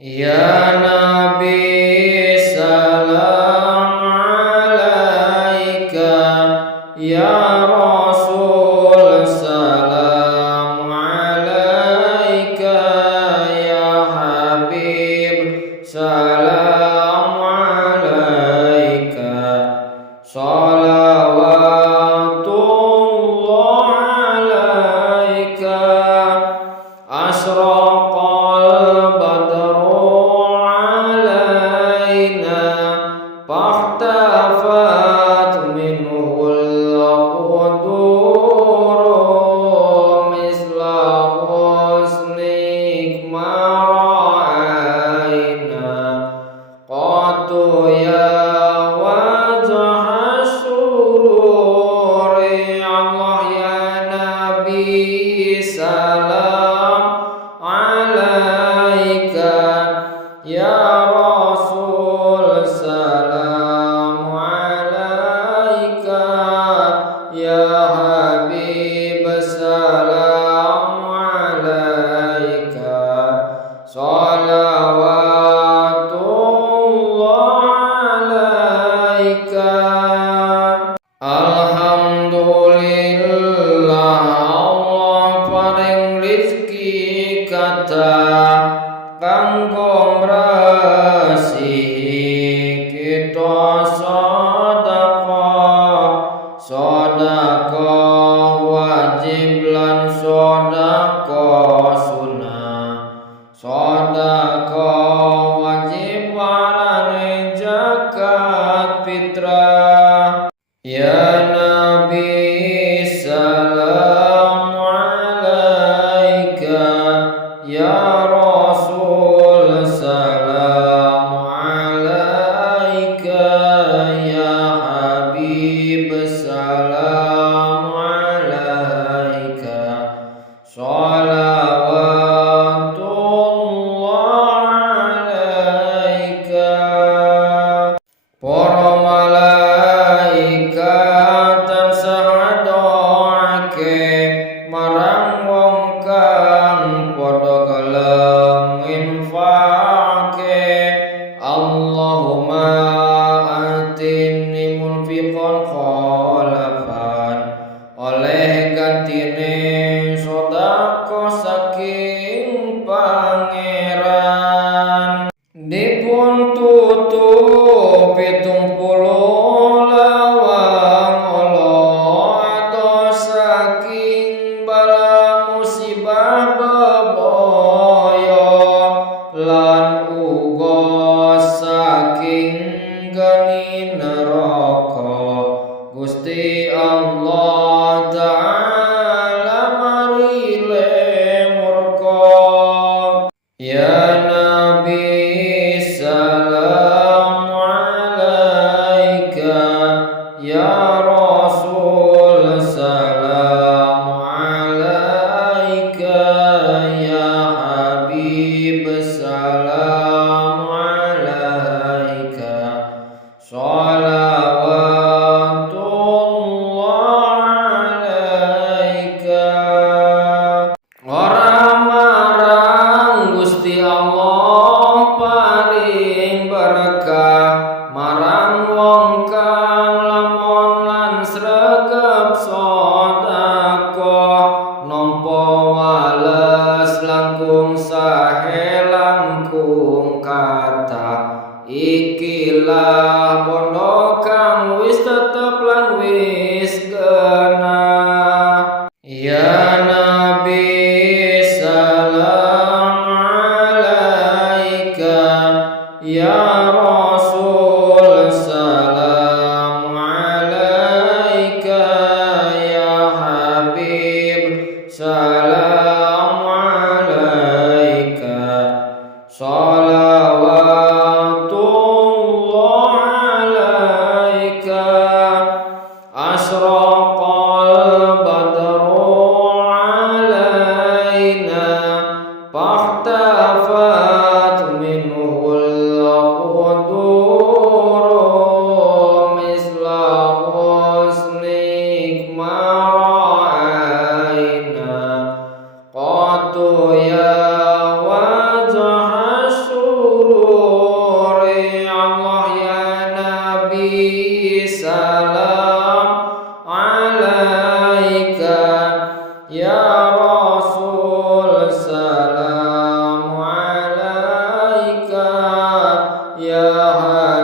Ya Nabi salam alaika, Ya Rasul salam alaika, Ya Habib salam alaika, salawatullah alaika, asraqal badru alaina, fahtafat minhul quduru, misla husnik mara'aina, qatu ya wajah sururi. Allah ya Nabi salam alaika, Ya Rasul salam alaika, Ya Habib salam alaika, salawatullah alaika. Alhamdulillah Allah paring rizki kata kanggo mresihi kita sedekah wajib lan sedekah sunah. Sedekah wajib warane zakat fitrah. Ya Nabi salam alaika, Ya Rasul salam alaika, Ya Habib salam alaika, salawatullah alaika. Para malaikat tansah doake marang wong kang padha gelem infake. Allahumma atini munfiqan khalafan, oleh gantine sedekah saking pangeran. Dipun tutup 70 lawang Allah atos saking bala musibah bebaya lan uga saking geni neraka. Gusti Allah Ta'ala marile murka. Ya Nabi salam alaika, Ya Rasul salam alaika, Ya Habib salam alaika, salawatullah alaika. Ora marang Gusti Allah paring berkah marang wong kang lamun lan sregep sedekah, nampa wales langkung sahe langkung kathah. Ikilah bondo kang wis tetep lan wis genah. Ya Nabi salam alaika, Ya Rasul salam alaika, Ya Habib salam alaika, salawatullah alaika, asraqal badru alaina, fahtafat minhul quduru, misla husnik mara'aina, qatu ya wajah ya